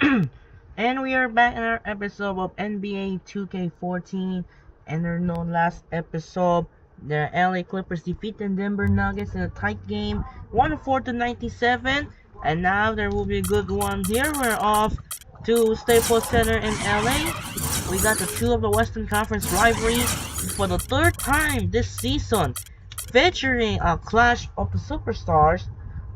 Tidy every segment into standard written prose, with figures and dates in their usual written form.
And we are back in our episode of NBA 2K14. And in our last episode, the LA Clippers defeated Denver Nuggets in a tight game, 104 to 97. And now there will be a good one here. We're off to Staples Center in LA. We got the two of the Western Conference rivalry for the third time this season, featuring a clash of the superstars,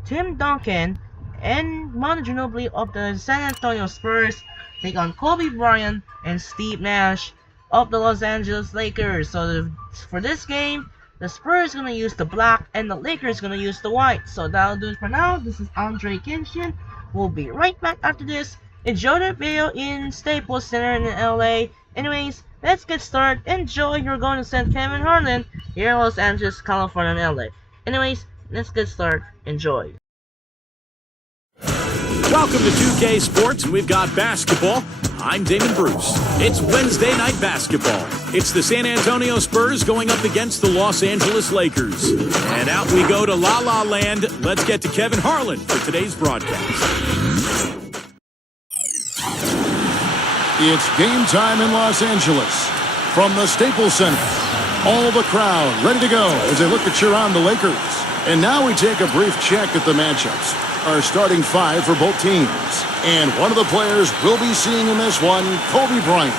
Tim Duncan and Manu Ginobili of the San Antonio Spurs take on Kobe Bryant and Steve Nash of the Los Angeles Lakers. So for this game, the Spurs gonna use the black and the Lakers gonna use the white. So that'll do it for now. This is Andre Kinshin. We'll be right back after this. Enjoy the video in Staples Center in LA. Anyways, let's get started. Enjoy. You're going to St. Kevin Harlan here in Los Angeles, California, and LA. Anyways, let's get started. Enjoy. Welcome to 2K Sports, and we've got basketball. I'm Damon Bruce. It's Wednesday night basketball. It's the San Antonio Spurs going up against the Los Angeles Lakers. And out we go to La La Land. Let's get to Kevin Harlan for today's broadcast. It's game time in Los Angeles from the Staples Center. All the crowd ready to go as they look to cheer on the Lakers. And now we take a brief check at the matchups. Our starting five for both teams. And one of the players we'll be seeing in this one, Kobe Bryant.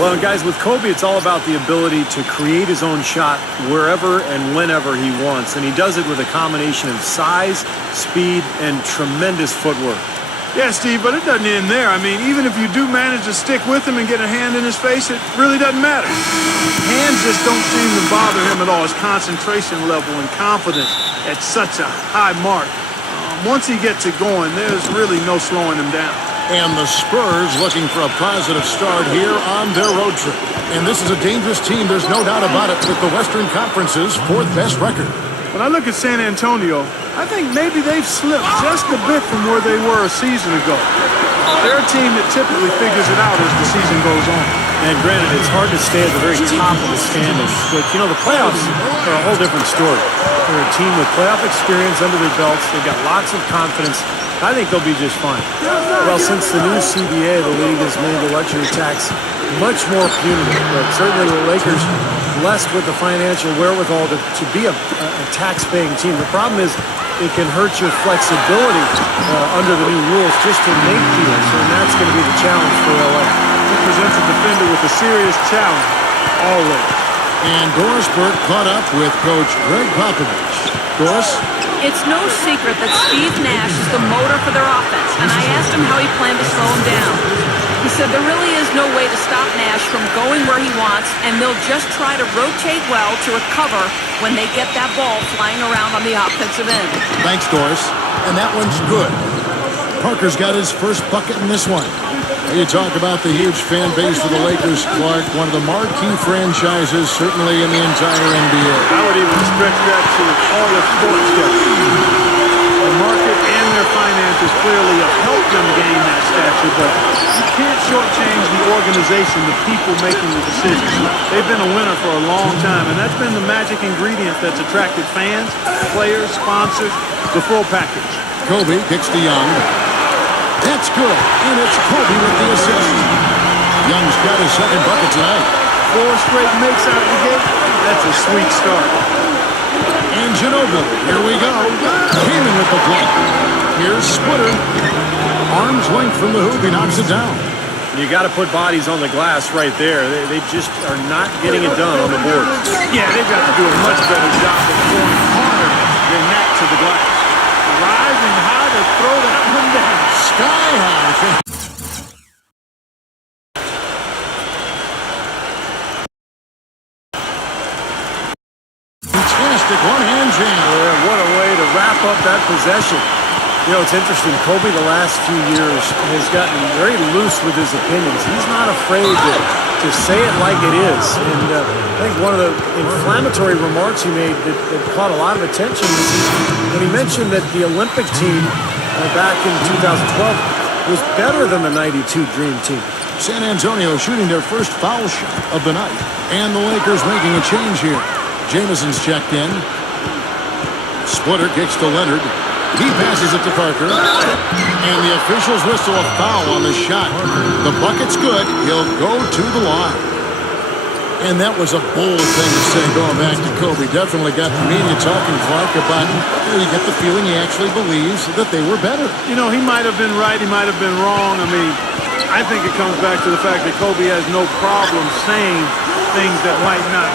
Well, guys, with Kobe, it's all about the ability to create his own shot wherever and whenever he wants. And he does it with a combination of size, speed, and tremendous footwork. Yeah, Steve, but it doesn't end there. I mean, even if you do manage to stick with him and get a hand in his face, it really doesn't matter. Hands just don't seem to bother him at all. His concentration level and confidence at such a high mark. Once he gets it going, there's really no slowing him down. And the Spurs looking for a positive start here on their road trip. And this is a dangerous team, there's no doubt about it, with the Western Conference's fourth best record. When I look at San Antonio, I think maybe they've slipped just a bit from where they were a season ago. They're a team that typically figures it out as the season goes on. And granted, it's hard to stay at the very top of the standings. But, you know, the playoffs are a whole different story. They're a team with playoff experience under their belts. They've got lots of confidence. I think they'll be just fine. Well, since the new CBA, the league has made the luxury tax much more punitive. But certainly the Lakers blessed with the financial wherewithal to be a tax-paying team. The problem is it can hurt your flexibility under the new rules just to make deals, and that's going to be the challenge for LA. He presents a defender with a serious challenge, always. And Doris Burke caught up with Coach Greg Popovich. Doris? It's no secret that Steve Nash is the motor for their offense, and I asked him how he planned to slow him down. He said there really is no way to stop Nash from going where he wants, and they'll just try to rotate well to recover when they get that ball flying around on the offensive end. Thanks, Doris. And that one's good. Parker's got his first bucket in this one. You talk about the huge fan base for the Lakers, Clark, one of the marquee franchises, certainly in the entire NBA. I would even stretch that to all of sports. The market and their finances clearly have helped them gain that stature, but you can't shortchange the organization, the people making the decisions. They've been a winner for a long time, and that's been the magic ingredient that's attracted fans, players, sponsors, the full package. Kobe kicks to Young. That's good, and it's Kobe with the assist. Young's got his second bucket tonight. 4 straight makes out the gate. That's a sweet start. And Ginobili, here we go. Came in with the block. Here's Splitter. Arms length from the hoop, he knocks it down. You got to put bodies on the glass right there. They just are not getting it done on the board. Yeah, they've got to do a much better job of going harder than that to the glass. Rising high to throw that one down. Sky high. Fantastic one-hand jam. Yeah, what a way to wrap up that possession. You know, it's interesting. Kobe the last few years has gotten very loose with his opinions. He's not afraid to say it like it is. And I think one of the inflammatory remarks he made that caught a lot of attention was when he mentioned that the Olympic team back in 2012 was better than the '92 Dream Team. San Antonio shooting their first foul shot of the night. And the Lakers making a change here. Jameson's checked in. Splitter kicks to Leonard. He passes it to Parker. And the officials whistle a foul on the shot. The bucket's good. He'll go to the line. And that was a bold thing to say going back to Kobe. Definitely got the media talking, Clark, about you get the feeling he actually believes that they were better. You know, he might have been right. He might have been wrong. I mean, I think it comes back to the fact that Kobe has no problem saying things that might not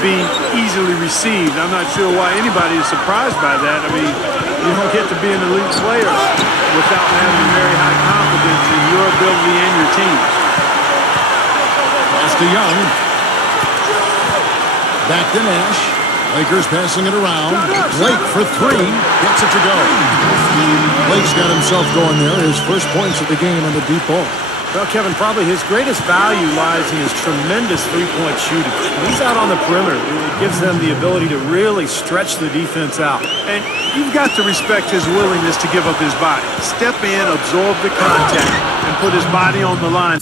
be easily received. I'm not sure why anybody is surprised by that. I mean, you don't get to be an elite player without having very high confidence in your ability and your team. Pass to Young. Back to Nash. Lakers passing it around. Blake for three. Gets it to go. Blake's got himself going there. His first points of the game on the deep ball. Well, Kevin, probably his greatest value lies in his tremendous three-point shooting. When he's out on the perimeter, it gives them the ability to really stretch the defense out. And you've got to respect his willingness to give up his body. Step in, absorb the contact, and put his body on the line.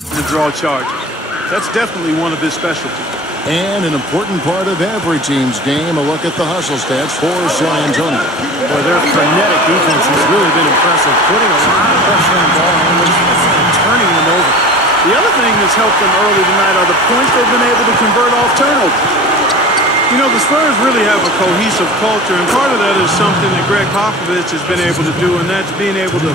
To draw charges. That's definitely one of his specialties. And an important part of every team's game, a look at the hustle stats for San Antonio. Boy, their frenetic defense has really been impressive, putting a lot of pressure on ball handlers and turning them over. The other thing that's helped them early tonight are the points they've been able to convert off turnover. You know, the Spurs really have a cohesive culture, and part of that is something that Greg Popovich has been able to do, and that's being able to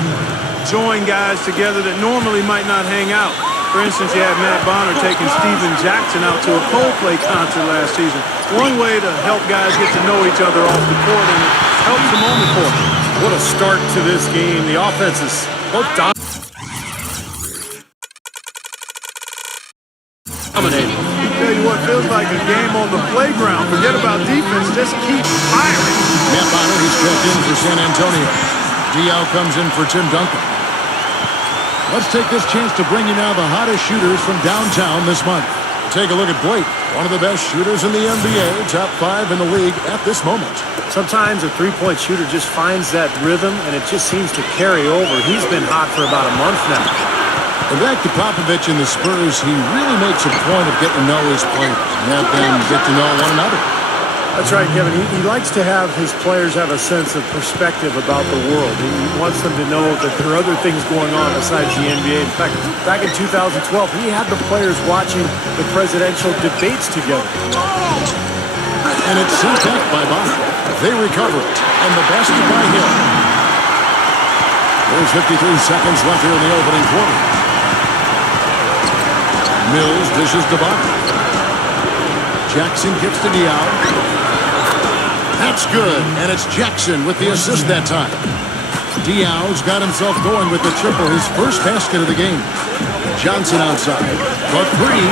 join guys together that normally might not hang out. For instance, you had Matt Bonner taking Steven Jackson out to a Coldplay concert last season. One way to help guys get to know each other off the court, and it helps them on the court. What a start to this game. The offense is both dominating. Tell you what, feels like a game on the playground. Forget about defense, just keep firing. Matt Bonner, he's checked in for San Antonio. Diaw comes in for Tim Duncan. Let's take this chance to bring you now the hottest shooters from downtown this month. Take a look at Blake, one of the best shooters in the NBA, top 5 in the league at this moment. Sometimes a three-point shooter just finds that rhythm, and it just seems to carry over. He's been hot for about a month now. And back to Popovich and the Spurs, he really makes a point of getting to know his players and have them get to know one another. That's right, Kevin. He likes to have his players have a sense of perspective about the world. He wants them to know that there are other things going on besides the NBA. In fact, back in 2012, he had the players watching the presidential debates together. And it's sent back by Bonner. They recover it, and the basket by Hill. There's 53 seconds left here in the opening quarter. Mills dishes to Bonner. Jackson kicks to Diaw. That's good, and it's Jackson with the assist that time. Diaw's got himself going with the triple, his first basket of the game. Johnson outside, for three.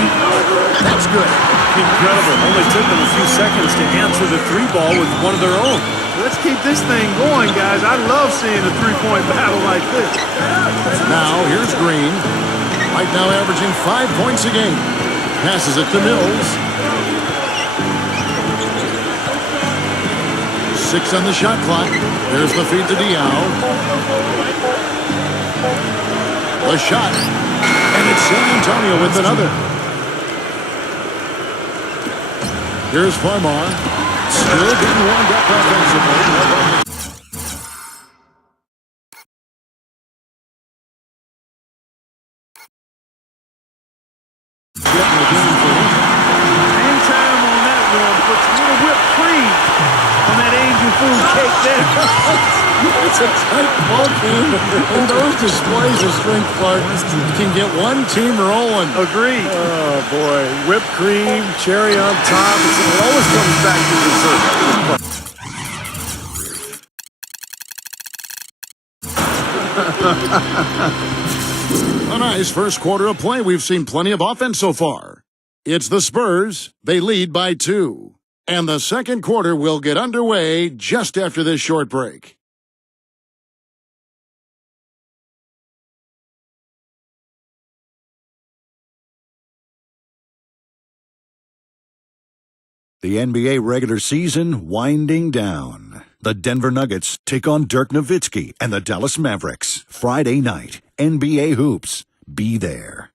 That's good. Incredible. Only took them a few seconds to answer the three ball with one of their own. Let's keep this thing going, guys. I love seeing a three-point battle like this. Now, here's Green. Right now averaging 5 points a game. Passes it to Mills. 6 on the shot clock. There's the feed to Diaw. The shot. And it's San Antonio with another. Here's Farmar. Still getting warmed up offensively. Getting the game for him. Hang time on that one. Put a little whipped cream on that angel food cake there. It's a tight ball game, and those displays of strength, Clark, can get one team rolling. Agreed. Oh, boy. Whipped cream, cherry on top. It always comes back to dessert. A nice first quarter of play. We've seen plenty of offense so far. It's the Spurs. They lead by 2. And the second quarter will get underway just after this short break. The NBA regular season winding down. The Denver Nuggets take on Dirk Nowitzki and the Dallas Mavericks. Friday night, NBA Hoops. Be there.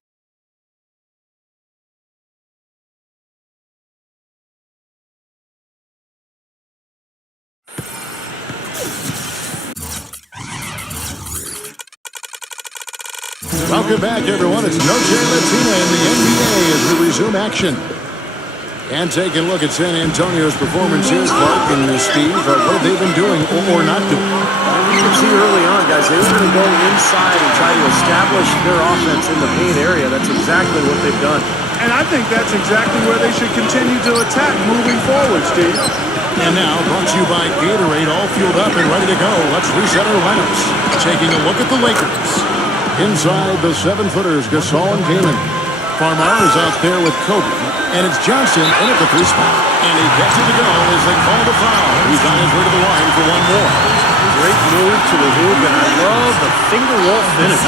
Welcome back, everyone. It's Noche Latina in the NBA as we resume action. And take a look at San Antonio's performance here, Clark and Steve. What they've been doing or not doing. And you can see early on, guys, they were going to go inside and try to establish their offense in the paint area. That's exactly what they've done. And I think that's exactly where they should continue to attack moving forward, Steve. And now, brought to you by Gatorade, all fueled up and ready to go. Let's reset our lineups. Taking a look at the Lakers. Inside the 7-footers, Gasol and Galen. Farmar is out there with Kobe. And it's Johnson in at the 3 spot. And he gets it to go as they call the foul. He's on his way to the line for one more. Great move to the hoop, and I love the finger roll finish.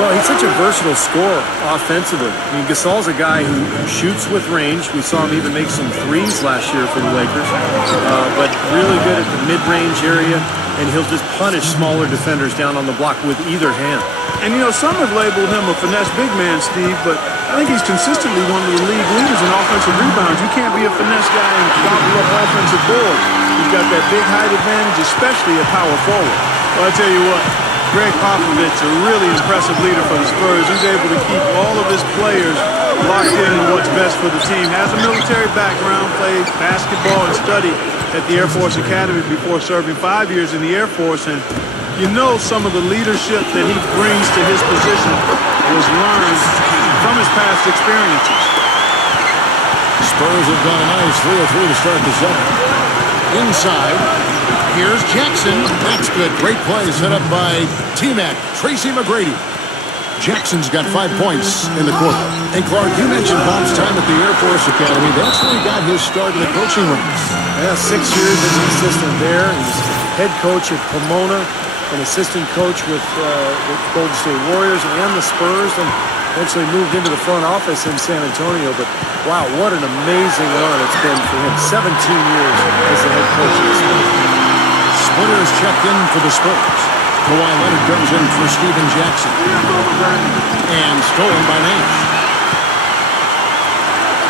Well, he's such a versatile scorer offensively. I mean, Gasol's a guy who shoots with range. We saw him even make some threes last year for the Lakers. But really good at the mid-range area, and he'll just punish smaller defenders down on the block with either hand. And, you know, some have labeled him a finesse big man, Steve, but I think he's consistently one of the league leaders in offensive rebounds. You can't be a finesse guy and gobble up offensive boards. He's got that big height advantage, especially at power forward. Well, I tell you what, Greg Popovich, a really impressive leader for the Spurs. He's able to keep all of his players locked in on what's best for the team. Has a military background, played basketball and studied at the Air Force Academy before serving 5 years in the Air Force. And you know some of the leadership that he brings to his position was learned from his past experiences. Spurs have gone a nice 3-3 to start the 7th. Inside, here's Jackson. That's good. Great play set up by T-Mac, Tracy McGrady. Jackson's got 5 points in the quarter. And Clark, you mentioned Bob's time at the Air Force Academy. That's where he got his start in the coaching ranks. Yeah, 6 years as an assistant there. He's head coach at Pomona, an assistant coach with the Golden State Warriors and the Spurs, and eventually moved into the front office in San Antonio. But wow, what an amazing run it's been for him. 17 years as the head coach of the Spurs. Splitters checked in for the Spurs. Kawhi Leonard comes in for Steven Jackson. And stolen by Nash.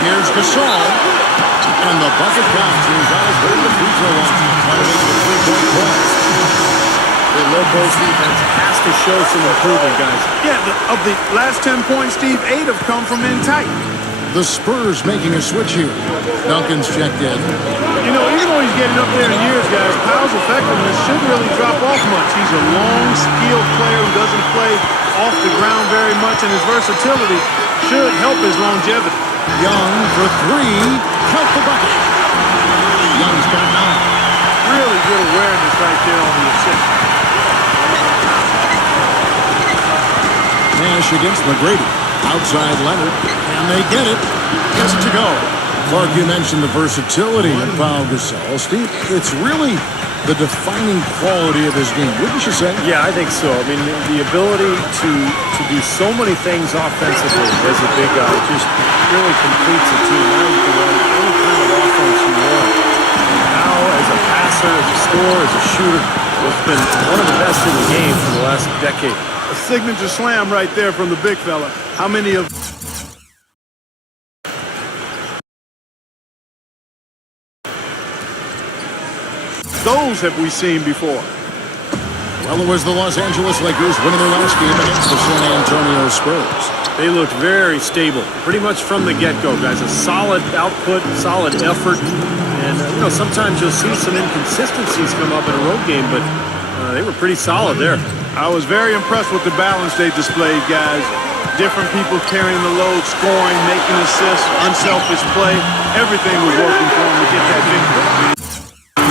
Here's Gasol. And the bucket counts. He's on his way to the free throw line. Trying to make it a 3-point play. The low post defense has to show some improvement, guys. Yeah, of the last 10 points, Steve, 8 have come from in tight. The Spurs making a switch here. Duncan's checked in. You know, even though he's getting up there in years, guys, Powell's effectiveness shouldn't really drop off much. He's a long, skilled player who doesn't play off the ground very much, and his versatility should help his longevity. Young for 3. Count the bucket. Young's got 9. Really good awareness right there on the assist. Nash against McGrady. Outside Leonard. And they get it. Gets it to go. Clark, you mentioned the versatility of Pau Gasol. Steve, it's really the defining quality of his game, wouldn't you say? Yeah, I think so. I mean, the ability to do so many things offensively as a big guy just really completes a team. Now you can run any kind of offense you want. And Pau, as a passer, as a scorer, as a shooter, has been one of the best in the game for the last decade. A signature slam right there from the big fella. How many of those have we seen before? Well, it was the Los Angeles Lakers winning their last game against the San Antonio Spurs. They looked very stable, pretty much from the get-go, guys. A solid output, solid effort. And, you know, sometimes you'll see some inconsistencies come up in a road game, but they were pretty solid there. I was very impressed with the balance they displayed, guys. Different people carrying the load, scoring, making assists, unselfish play. Everything was working for them to get that victory.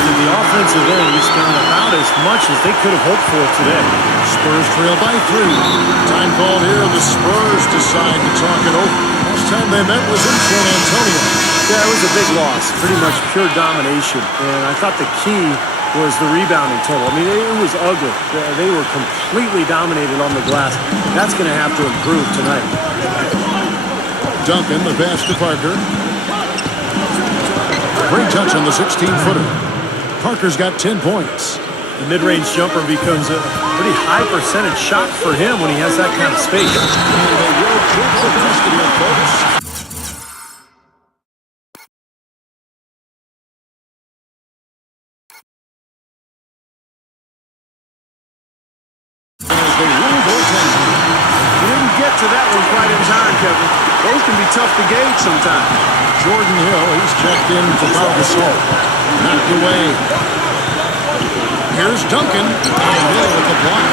The offensive end has done about as much as they could have hoped for today. Spurs trail by 3. Time called here. The Spurs decide to talk it over. Last time they met was in San Antonio. Yeah, it was a big loss. Pretty much pure domination. And I thought the key was the rebounding total. I mean, it was ugly. They were completely dominated on the glass. That's going to have to improve tonight. Duncan, the pass to Parker. Great touch on the 16-footer. Parker's got 10 points. The mid-range jumper becomes a pretty high percentage shot for him when he has that kind of space. And they will keep the basket here, folks. to that one quite in time, Kevin. Those can be tough to gauge sometimes. Jordan Hill, he's checked in for Pau Gasol. Knocked away. Here's Duncan, and Hill with the block.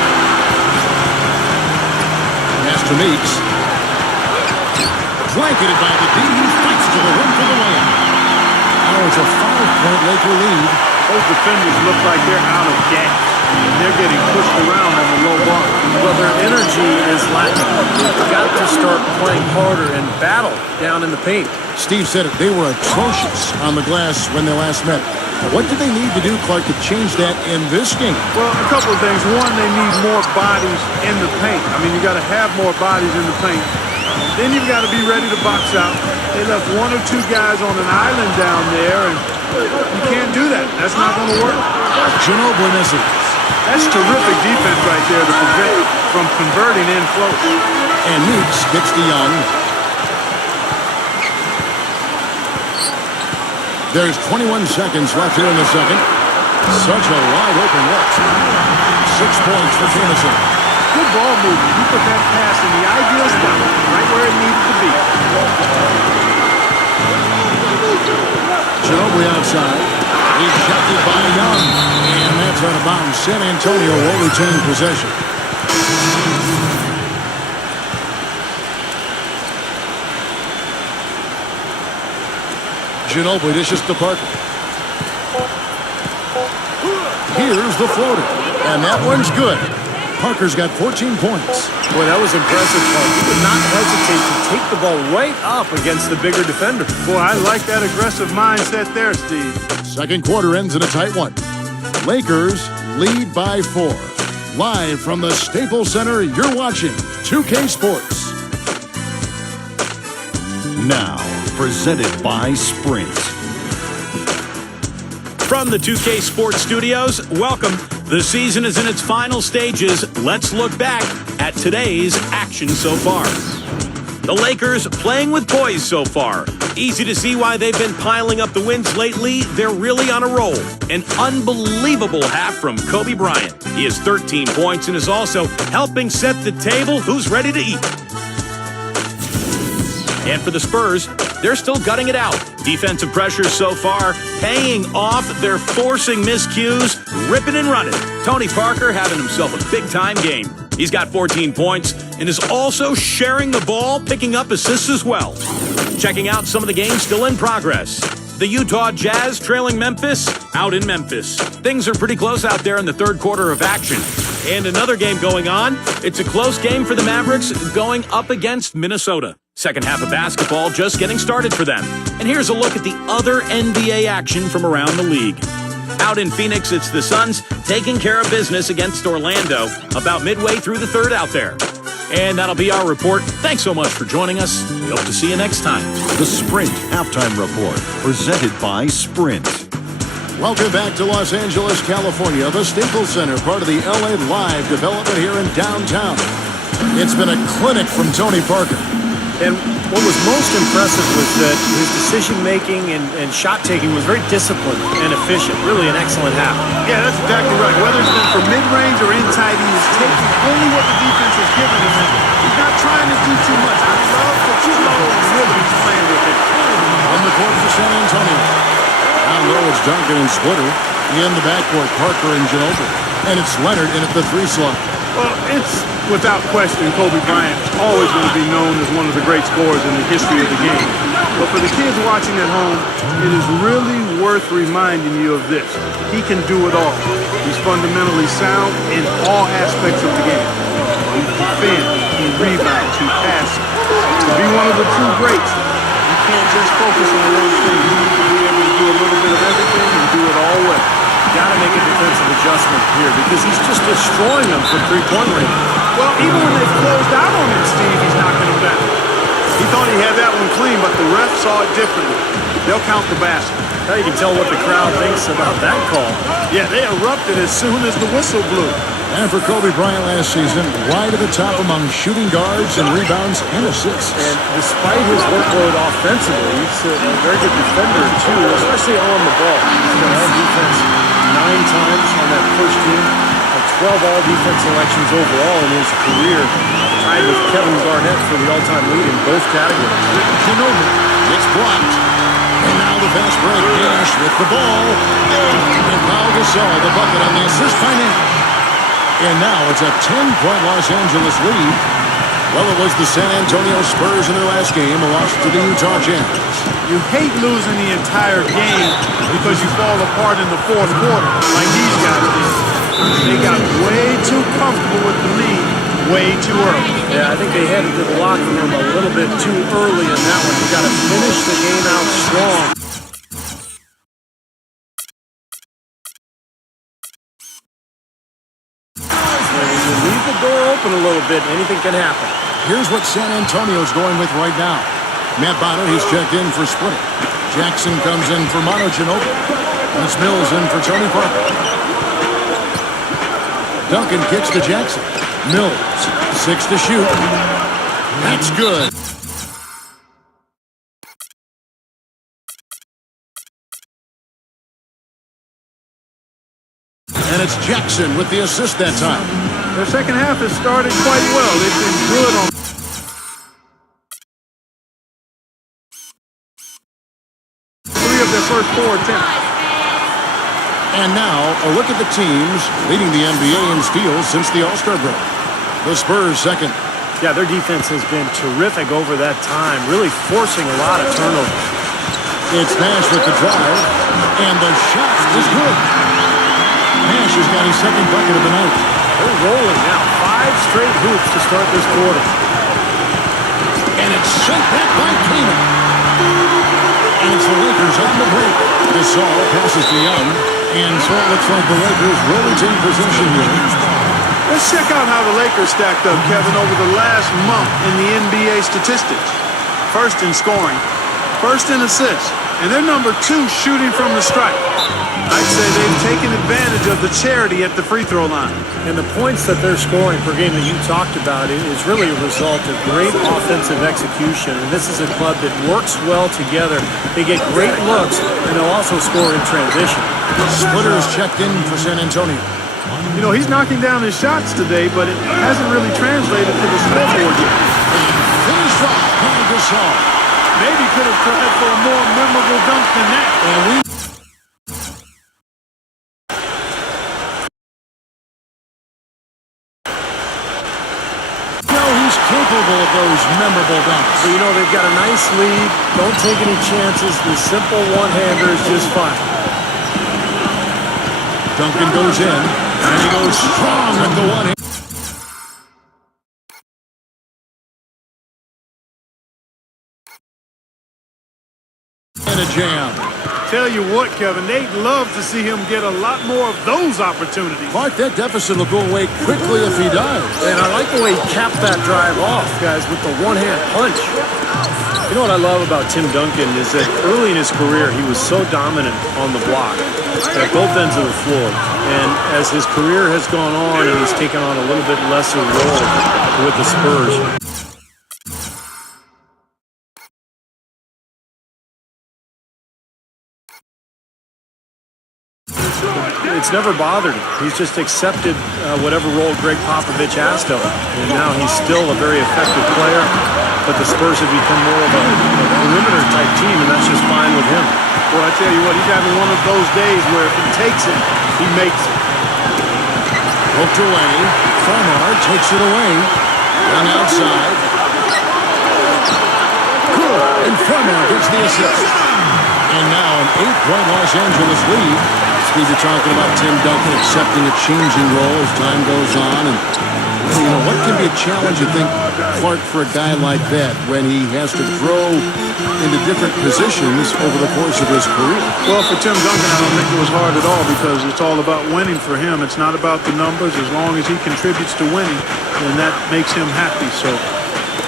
Master Meeks. Blanketed by the D. He fights to the rim for the layup. Now it's a 5-point Laker lead. Those defenders look like they're out of gas. They're getting pushed around on the low block. Well, their energy is lacking. They've got to start playing harder and battle down in the paint. Steve said it. They were atrocious on the glass when they last met. What do they need to do, Clark, to change that in this game? Well, a couple of things. One, they need more bodies in the paint. I mean, you got to have more bodies in the paint. Then you've got to be ready to box out. They left 1 or 2 guys on an island down there, and you can't do that. That's not going to work. Ginobili misses. That's terrific defense right there to prevent from converting in close. And Meeks gets to Young. There's 21 seconds left here in the second. Such a wide open look. 6 points for Jameson. Good ball movement. He put that pass in the ideal spot, right where it needed to be. Ginobili outside. He's shafted by Young. And that's out of bounds. San Antonio will retain possession. Ginobili dishes to Parker. Here's the floater. And that one's good. Parker's got 14 points. Boy, that was impressive, Clark. He did not hesitate to take the ball right up against the bigger defender. Boy, I like that aggressive mindset there, Steve. Second quarter ends in a tight one. Lakers lead by 4. Live from the Staples Center, you're watching 2K Sports. Now, presented by Sprint. From the 2K Sports Studios, welcome. The season is in its final stages. Let's look back at today's action so far. The Lakers playing with poise so far. Easy to see why they've been piling up the wins lately. They're really on a roll. An unbelievable half from Kobe Bryant. He has 13 points and is also helping set the table. Who's ready to eat? And for the Spurs, they're still gutting it out. Defensive pressure so far paying off. They're forcing miscues, ripping and running. Tony Parker having himself a big-time game. He's got 14 points and is also sharing the ball, picking up assists as well. Checking out some of the games still in progress. The Utah Jazz trailing Memphis out in Memphis. Things are pretty close out there in the third quarter of action. And another game going on. It's a close game for the Mavericks going up against Minnesota. Second half of basketball just getting started for them. And here's a look at the other NBA action from around the league. Out in Phoenix, it's the Suns taking care of business against Orlando about midway through the third out there. And that'll be our report. Thanks so much for joining us. We hope to see you next time. The Sprint Halftime Report, presented by Sprint. Welcome back to Los Angeles, California, the Staples Center, part of the LA Live development here in downtown. It's been a clinic from Tony Parker. And what was most impressive was that his decision-making and shot-taking was very disciplined and efficient. Really an excellent half. Yeah, that's exactly right. Whether it's been for mid-range or inside, he is taking only what the defense has given him. He's not trying to do too much. I love the flow and rhythm he's playing with it. On the court for San Antonio. Down low, it's Duncan and Splitter. In the backcourt, Parker and Ginobili. And it's Leonard in at the 3 slot. Well, it's without question Kobe Bryant is always going to be known as one of the great scorers in the history of the game. But for the kids watching at home, it is really worth reminding you of this. He can do it all. He's fundamentally sound in all aspects of the game. He defends, he rebounds, he passes. To be one of the true greats, you can't just focus on one thing. You need to be able to do a little bit of everything and do it all well. Got to make a defensive adjustment here because he's just destroying them from three-point range. Well, even when they've closed out on him, Steve, he's knocking him down. He thought he had that one clean, but the ref saw it differently. They'll count the basket. Now you can tell what the crowd thinks about that call. Yeah, they erupted as soon as the whistle blew. And for Kobe Bryant last season, right at the top among shooting guards and rebounds and assists. And despite his workload offensively, he's a very good defender, too, especially on the ball. He's got all defense 9 times on that first team, and 12 all-defense selections overall in his career. tied with Kevin Garnett for the all-time lead in both categories. It's blocked. And now the fast break. Nash with the ball. And Pau Gasol, the bucket on the assist by Nash. And now it's a 10-point Los Angeles lead. Well, it was the San Antonio Spurs in their last game, a loss to the Utah Jazz. You hate losing the entire game because you fall apart in the fourth quarter, like these guys did. They got way too comfortable with the lead way too early. Yeah, I think they headed to the locker room a little bit too early in that one. You got to finish the game out strong. When you leave the door open a little bit, anything can happen. Here's what San Antonio's going with right now. Matt Bonner, he's checked in for Splitter. Jackson comes in for Manu Ginobili. And it's Mills in for Tony Parker. Duncan kicks to Jackson. Mills, 6 to shoot. That's good. And it's Jackson with the assist that time. Their second half has started quite well. They've been good on 3 of their first 4 attempts. And now, a look at the teams leading the NBA in steals since the All-Star break. The Spurs second. Yeah, their defense has been terrific over that time, really forcing a lot of turnovers. It's Nash with the drive, and the shot is good. Nash has got his second bucket of the night. They're rolling now. 5 straight hoops to start this quarter. And it's sent back by Keenan. And it's the Lakers on the break. Gasol passes to Young. And so it looks like the Lakers will retain possession here. Let's check out how the Lakers stacked up, Kevin, over the last month in the NBA statistics. First in scoring, first in assists, and they're number 2 shooting from the stripe. I'd say they've taken advantage of the charity at the free throw line. And the points that they're scoring per game that you talked about is really a result of great offensive execution. And this is a club that works well together. They get great looks, and they'll also score in transition. Splitter is checked in for San Antonio. You know, he's knocking down his shots today, but it hasn't really translated to the scoreboard yet. Finish off by Gasol. Maybe could have tried for a more memorable dunk than that. And he's capable of those memorable dunks. So, you know, they've got a nice lead. Don't take any chances. The simple one-hander is just fine. Duncan goes in, and he goes strong with the one-hand. And a jam. Tell you what, Kevin, they'd love to see him get a lot more of those opportunities. Mark, that deficit will go away quickly if he does. And I like the way he capped that drive off, guys, with the one-hand punch. You know what I love about Tim Duncan is that early in his career, he was so dominant on the block at both ends of the floor. And as his career has gone on and he's taken on a little bit lesser role with the Spurs, it's never bothered him. He's just accepted whatever role Greg Popovich asked of him. And now he's still a very effective player, but the Spurs have become more of a perimeter-type team, and that's just fine with him. Well, I tell you what, he's having one of those days where if he takes it, he makes it. Poked away. Farmar takes it away. Run outside. Good. And Farmar gets the assist. And now an 8-point Los Angeles lead. Steve, you're talking about Tim Duncan accepting a changing role as time goes on. And, you know, what can be a challenge, you think, Clark, for a guy like that when he has to grow into different positions over the course of his career? Well, for Tim Duncan, I don't think it was hard at all because it's all about winning for him. It's not about the numbers. As long as he contributes to winning, then that makes him happy. So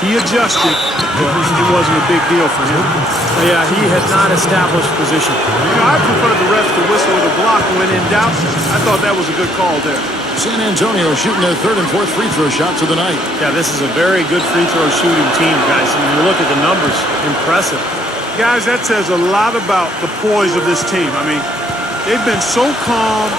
he adjusted, but it wasn't a big deal for him. Yeah, he had not established position. You know, I prefer the refs to whistle with a block when in doubt. I thought that was a good call there. San Antonio shooting their 3rd and 4th free throw shots of the night. Yeah, this is a very good free throw shooting team, guys. And when you look at the numbers, impressive. Guys, that says a lot about the poise of this team. I mean, they've been so calm,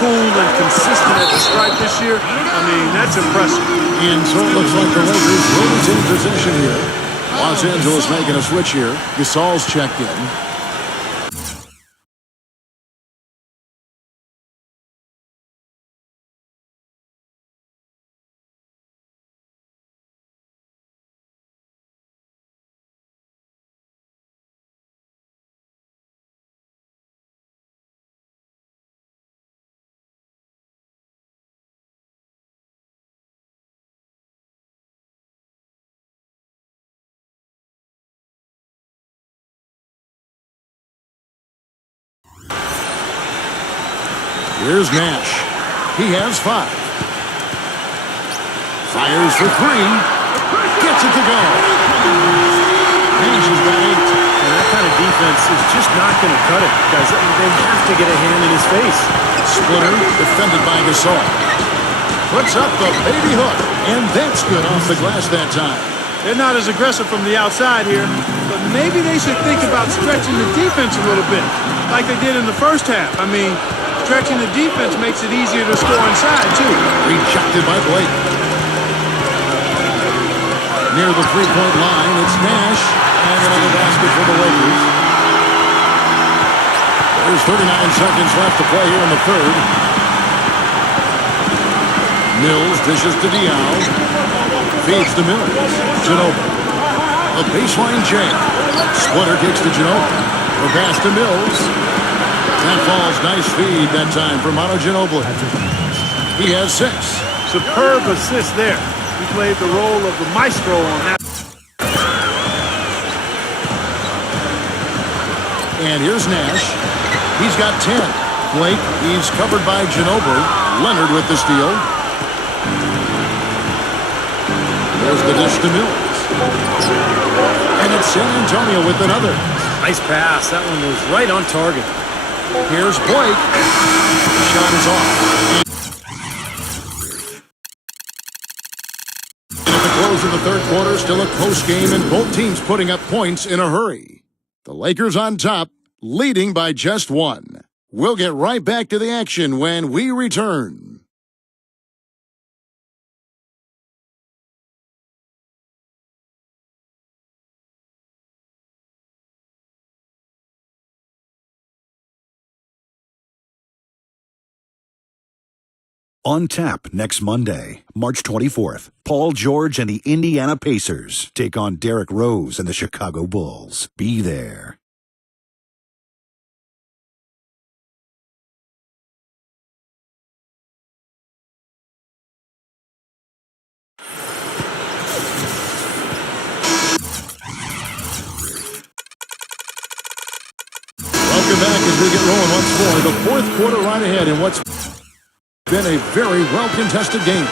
cool and consistent at the stripe this year, I mean, that's impressive. And so it looks like the Lakers will retain possession here. Los Angeles making a switch here. Gasol's checked in. Here's Nash. He has 5. Fires for 3. Gets it to go. Nash has got 8. And that kind of defense is just not going to cut it, guys. They have to get a hand in his face. Splitter defended by Gasol. Puts up the baby hook. And that's good off the glass that time. They're not as aggressive from the outside here, but maybe they should think about stretching the defense a little bit, like they did in the first half. I mean, stretching the defense makes it easier to score inside, too. Rejected by Blake. Near the three-point line, it's Nash. And another basket for the Lakers. There's 39 seconds left to play here in the third. Mills dishes to Diallo. Feeds to Mills. Ginobili. A baseline J. Splitter kicks to Ginobili. The pass to Mills. That falls. Nice feed that time for Manu Ginobili. He has 6. Superb assist there. He played the role of the maestro on that. And here's Nash. He's got 10. Blake, he's covered by Ginobili. Leonard with the steal. There's the dish to Mills. And it's San Antonio with another. Nice pass. That one was right on target. Here's Blake. Shot is off. And at the close of the third quarter, still a close game and both teams putting up points in a hurry. The Lakers on top, leading by just 1. We'll get right back to the action when we return. On tap next Monday, March 24th, Paul George and the Indiana Pacers take on Derrick Rose and the Chicago Bulls. Be there. Welcome back as we get rolling once more. The fourth quarter right ahead in what's been a very well-contested game.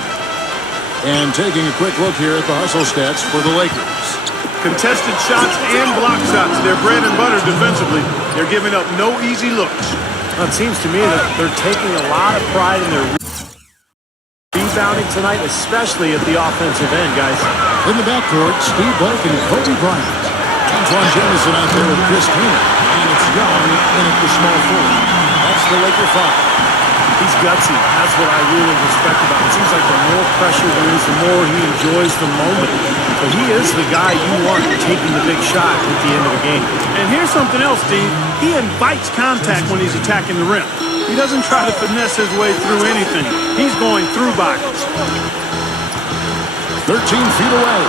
And taking a quick look here at the hustle stats for the Lakers. Contested shots and block shots. They're bread and butter defensively. They're giving up no easy looks. Well, it seems to me that they're taking a lot of pride in their rebounding tonight, especially at the offensive end, guys. In the backcourt, Steve Blake and Kobe Bryant. Antoine Jamison out there with Chris Taylor. And it's Young in at the small forward. That's the Laker 5. He's gutsy. That's what I really respect about him. It seems like the more pressure there is, the more he enjoys the moment. But he is the guy you want taking the big shot at the end of the game. And here's something else, Steve. He invites contact when he's attacking the rim. He doesn't try to finesse his way through anything. He's going through bodies. 13 feet away.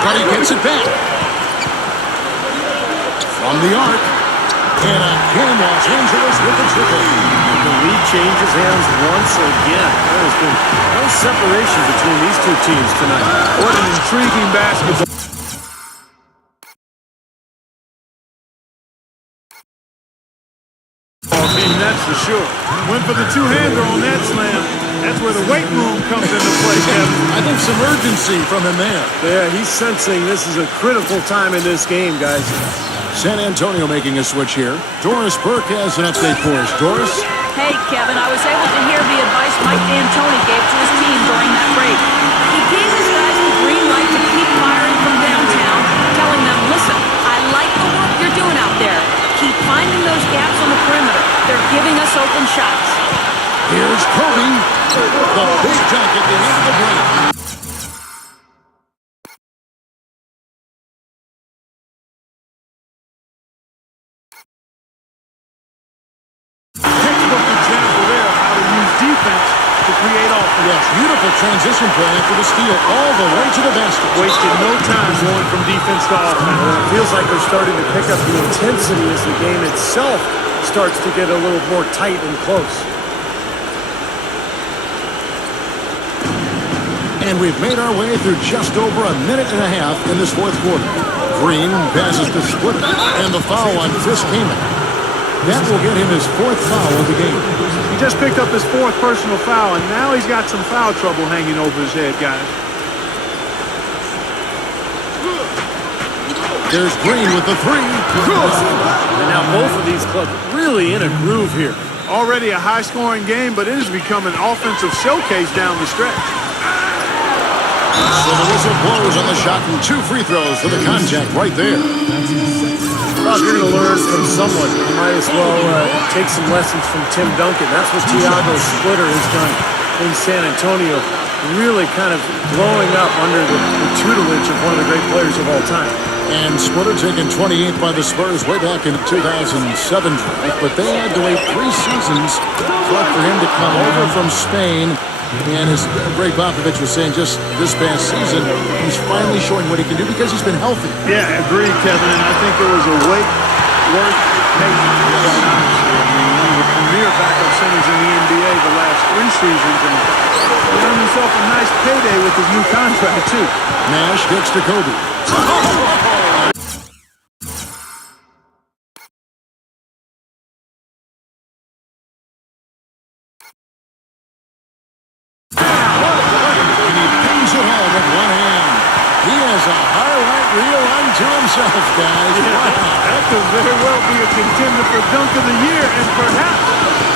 But he gets it back. From the arc. And again, Los Angeles with the triple. The lead changes hands once again. There has been no separation between these two teams tonight. What an intriguing basketball game, that's for sure. Went for the two-hander on that slam. That's where the weight room comes into play, Kevin. I think some urgency from him there. Yeah, he's sensing this is a critical time in this game, guys. San Antonio making a switch here. Doris Burke has an update for us. Doris? Hey, Kevin, I was able to hear the advice Mike D'Antoni gave to his team during that break. He gave his guys the green light to keep firing from downtown, telling them, listen, I like the work you're doing out there. Keep finding those gaps on the perimeter. They're giving us open shots. Here's Kobe. The big dunk at the end of the break. Textbook example there of how to use defense to create offense. Yes, beautiful transition play after the steal all the way to the basket. Wasted no time going from defense to offense. It feels like they're starting to pick up the intensity as the game itself starts to get a little more tight and close. And we've made our way through just over a minute and a half in this fourth quarter. Green passes to Splitter, and the foul on Chris Kaman. That will get him his fourth foul of the game. He just picked up his fourth personal foul, and now he's got some foul trouble hanging over his head, guys. There's Green with the three. And now both of these clubs really in a groove here. Already a high-scoring game, but it has become an offensive showcase down the stretch. So the whistle blows on the shot and 2 free throws for the contact right there. Well, if you're going to learn from someone, you might as well take some lessons from Tim Duncan. That's what Thiago Splitter has done in San Antonio, really kind of blowing up under the tutelage of one of the great players of all time. And Splitter taken 28th by the Spurs way back in 2007 draft, but they had to wait 3 seasons for him to come over from Spain. And as Greg Popovich was saying just this past season, he's finally showing what he can do because he's been healthy. Yeah, agreed, Kevin, and I think it was a wait worth taking, quite honestly. I mean, one of the premier backup centers in the NBA the last 3 seasons, and he earned himself a nice payday with his new contract, too. Nash gets to Kobe. Guys. That could very well be a contender for Dunk of the Year and perhaps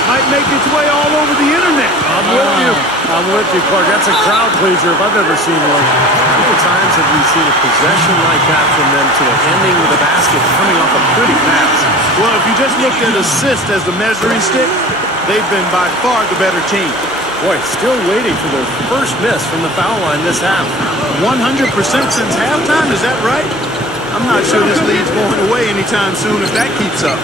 might make its way all over the internet. I'm with you. I'm with you, Clark. That's a crowd pleaser if I've ever seen one. How many times have we seen a possession like that from them to the ending with a basket coming off a pretty pass? Well, if you just looked at assist as the measuring stick, they've been by far the better team. Boy, still waiting for their first miss from the foul line this half. 100% since halftime, is that right? I'm not sure this lead's going away anytime soon if that keeps up.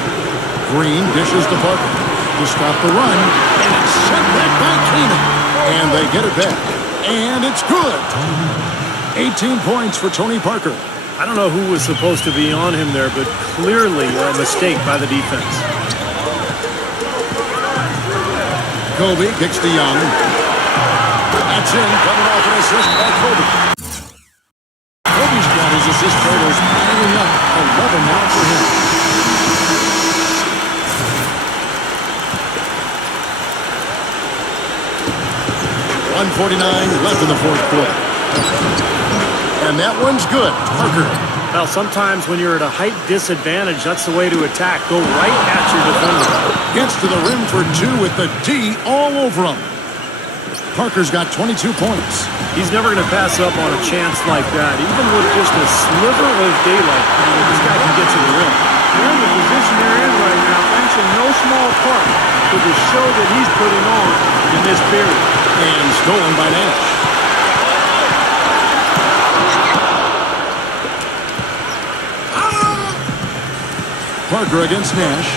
Green dishes to Parker to stop the run, and it's sent back by Keenan. And they get it back, and it's good. 18 points for Tony Parker. I don't know who was supposed to be on him there, but clearly a mistake by the defense. Kobe kicks to Young. That's in, coming off an assist by Kobe. Kobe's got his assist totals piling up, 11 now for him. .149 left in the fourth quarter. And that one's good. Parker. Well, sometimes when you're at a height disadvantage, that's the way to attack. Go right at your defender. Gets to the rim for 2 with the D all over him. Parker's got 22 points. He's never going to pass up on a chance like that, even with just a sliver of daylight. This guy can get to the rim. They're in the position they're in right now, thanks in no small part to the show that he's putting on in this period. And stolen by Nash. Parker against Nash.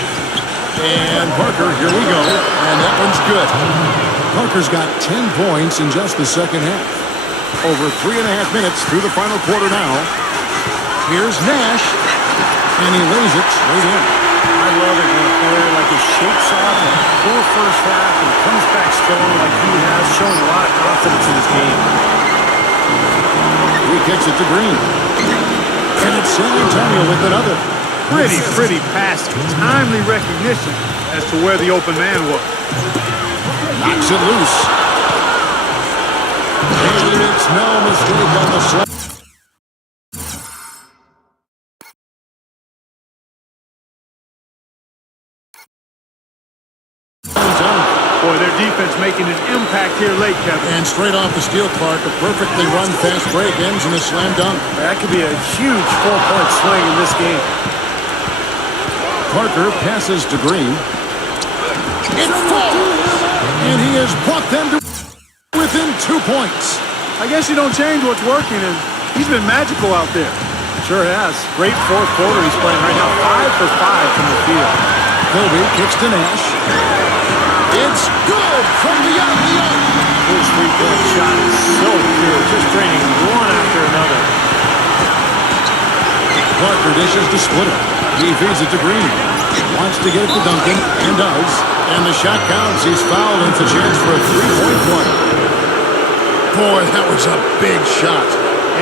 And Parker, here we go. And that one's good. Parker's got 10 points in just the second half. Over 3.5 minutes through the final quarter now. Here's Nash. And he lays it straight in. I love it when a player like he shakes off a full first half and comes back strong like he has, showing a lot of confidence in his game. He kicks it to Green. And it's San Antonio with another. Pretty passing. Timely recognition as to where the open man was. Knocks it loose. And he makes no mistake on the slap. Boy, their defense making an impact here late, Kevin. And straight off the steal, Clark, a perfectly run fast break ends in a slam dunk. That could be a huge 4-point swing in this game. Parker passes to Green. It falls. And he has brought them to within 2 points. I guess you don't change what's working, and he's been magical out there. Sure has. Great fourth quarter he's playing right now. 5 for 5 from the field. Kobe kicks to Nash. It's good from beyond the arc. His three-point shot is so pure, just draining one after another. Parker dishes to Splitter. He feeds it to Green. Wants to get it to Duncan, and does. And the shot counts. He's fouled, and it's a chance for a three-point play. Boy, that was a big shot.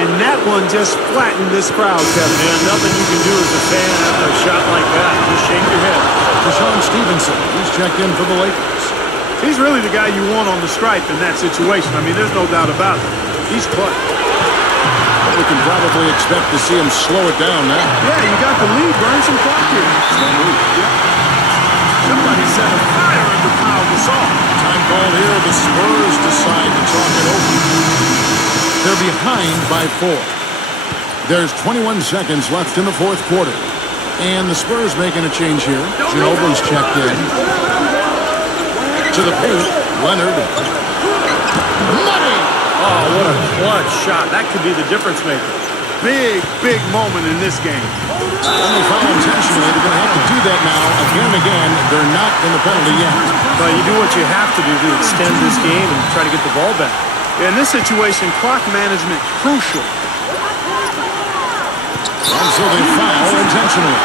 And that one just flattened this crowd, Kevin. And nothing you can do as a fan after a shot like that. Just shake your head. Deshaun Stevenson, he's checked in for the Lakers. He's really the guy you want on the stripe in that situation. I mean, there's no doubt about it. He's clutch. We can probably expect to see him slow it down now. Yeah, you got the lead. Burn some clock here. Somebody set a fire under Pau Gasol. Time called here. The Spurs decide to talk it over. They're behind by 4. There's 21 seconds left in the fourth quarter. And the Spurs making a change here. Ginobili's checked in. To the paint, Leonard. Money! Oh, what a clutch shot. That could be the difference maker. Big, big moment in this game. And they foul intentionally. They're going to have to do that now again and again. They're not in the penalty yet. But you do what you have to do to extend this game and try to get the ball back. In this situation, clock management crucial. And so they foul intentionally.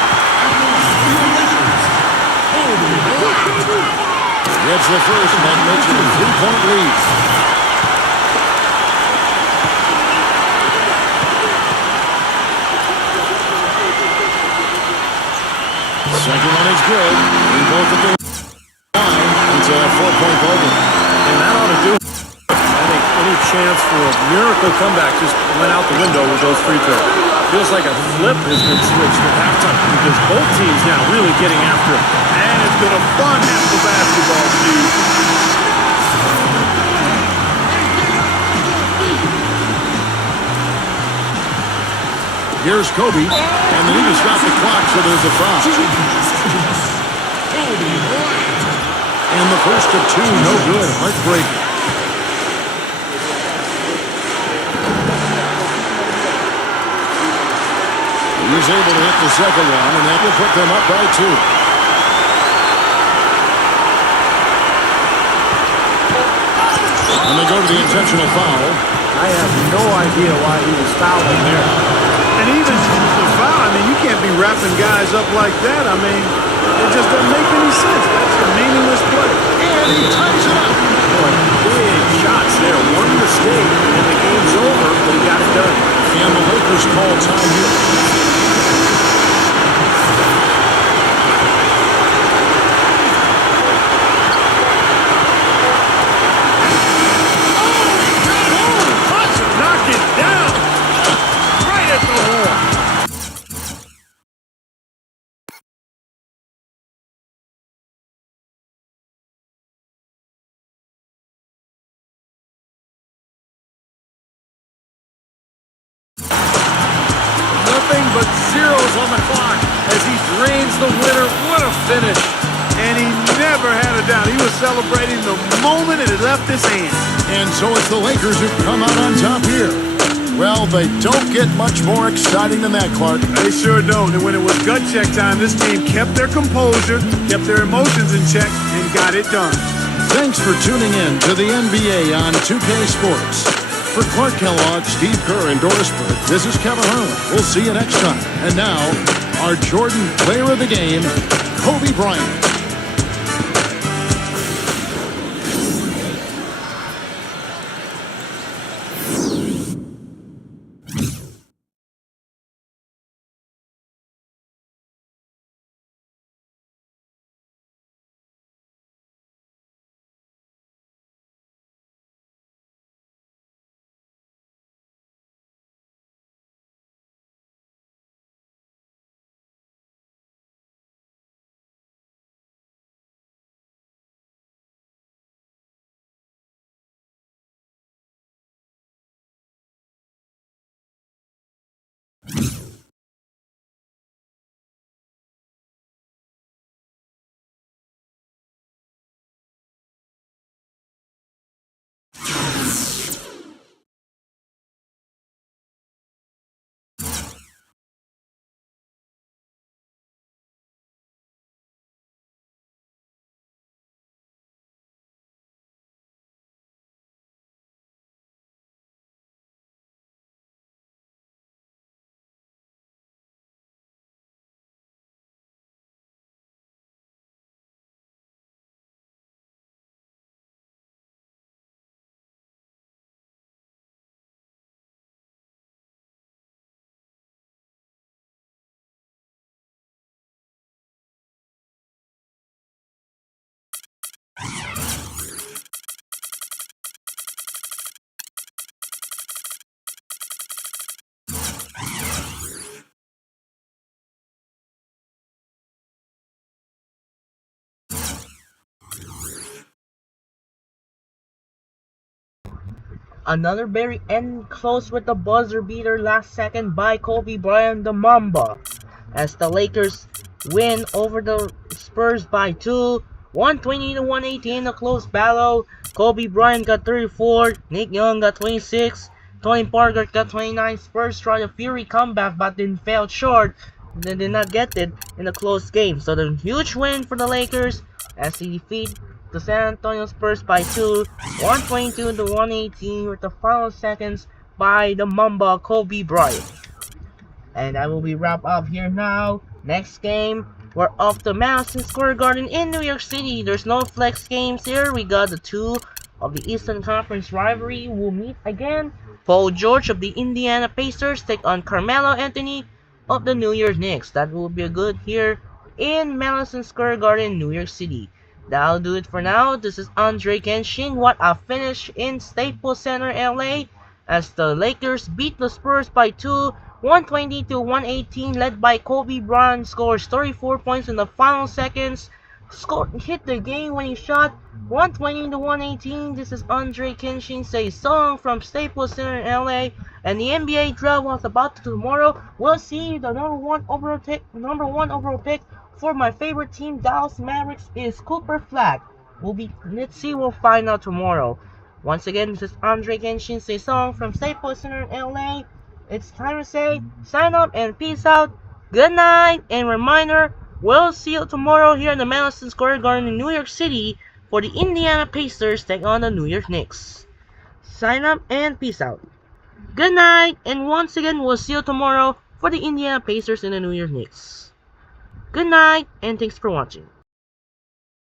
Gets the first, and that makes it a 3-point lead. Second one is good. We both at the line. It's a 4-point ball game. And that ought to do it. I think any chance for a miracle comeback just went out the window with those free throws. Feels like a flip has been switched at halftime because both teams now really getting after it. And it's been a fun half of basketball, Steve. Here's Kobe, and they need to stop the clock, so there's a foul. And the first of 2, no good. Heartbreaking. He's able to hit the second one, and that will put them up by 2. And they go to the intentional foul. I have no idea why he was fouling there. And even the foul, I mean, you can't be wrapping guys up like that. I mean, it just doesn't make any sense. That's a meaningless play. And he ties it up. Boy, big shots there. One mistake, and the game's over, but he got it done. And the Lakers call time here. Knock it down. Right at the horn. Nothing but zeros on the clock as he drains the winner. What a finish. And he never had a doubt. He was celebrating the moment it had left his hand. And so it's the Lakers who come out on top here. Well, they don't get much more exciting than that, Clark. They sure don't. And when it was gut check time, this team kept their composure, kept their emotions in check, and got it done. Thanks for tuning in to the NBA on 2K Sports. For Clark Kellogg, Steve Kerr, and Doris Burke, this is Kevin Harlan. We'll see you next time. And now, our Jordan Player of the Game, Kobe Bryant. Another very end close with the buzzer beater last second by Kobe Bryant, the Mamba, as the Lakers win over the Spurs by 2, 120 to 118 in a close battle. Kobe Bryant got 34, Nick Young got 26, Tony Parker got 29. Spurs tried a fury comeback but then fell short. They did not get it in a close game. So the huge win for the Lakers as they defeat the San Antonio Spurs by 2, 122 to 118 with the final seconds by the Mamba Kobe Bryant. And I will be wrap up here now. Next game, we're off the Madison Square Garden in New York City. There's no flex games here. We got the two of the Eastern Conference rivalry will meet again. Paul George of the Indiana Pacers take on Carmelo Anthony of the New York Knicks. That will be a good here in Madison Square Garden, New York City. That'll do it for now. This is Andre Kenshin. What a finish in Staples Center, LA, as the Lakers beat the Spurs by 2, 120 to 118, led by Kobe Bryant. Scores 34 points in the final seconds. Hit the game-winning shot, 120 to 118. This is Andre Kenshin say song from Staples Center in LA. And the NBA draft was about to tomorrow. We'll see the number one overall pick for my favorite team, Dallas Mavericks, is Cooper Flag. We'll find out tomorrow. Once again, this is Andre Kenshin say song from Staples Center in LA. It's time to say sign up and peace out. Good night, and reminder, we'll see you tomorrow here in the Madison Square Garden in New York City for the Indiana Pacers take on the New York Knicks. Sign up and peace out. Good night, and once again, we'll see you tomorrow for the Indiana Pacers and the New York Knicks. Good night, and thanks for watching.